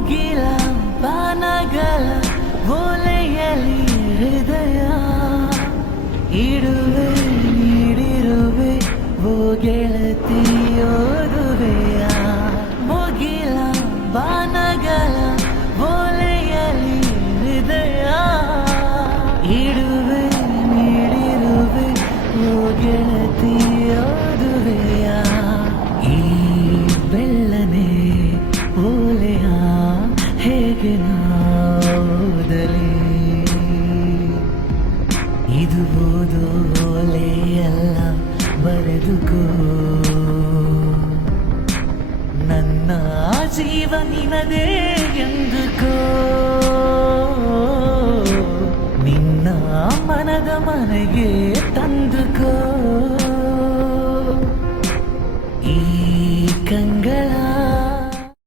ಮುಗಿಲ ಬಾನಗಳ ಓಲೆಯಲಿ ಹೃದಯ ಇಡುವೆ ನೀಡಿರುವೆ ಓ ಗೆಳತಿಯೋದುವೆಯ ಮುಗಿಲ ಬಾನಗಳ ಓಲೆಯಲಿ ಹೃದಯ ಇಡುವೆ ನೀಡಿರುವೆ ಓ ಗೆಳತಿಯೋದುವೆಯ ಈ ಬೆಳ್ಳನೆ ಓಲೆಯ ಹೇಗೆ ನಾದಲಿ ಇದು ಓದೋಲೆಯಲ್ಲ ಬರೆದುಕೋ ನನ್ನ ಜೀವ ನಿನದೇ ಎಂದುಕೋ ನಿನ್ನ ಮನದ ಮನೆಗೆ ತಂದುಕೋ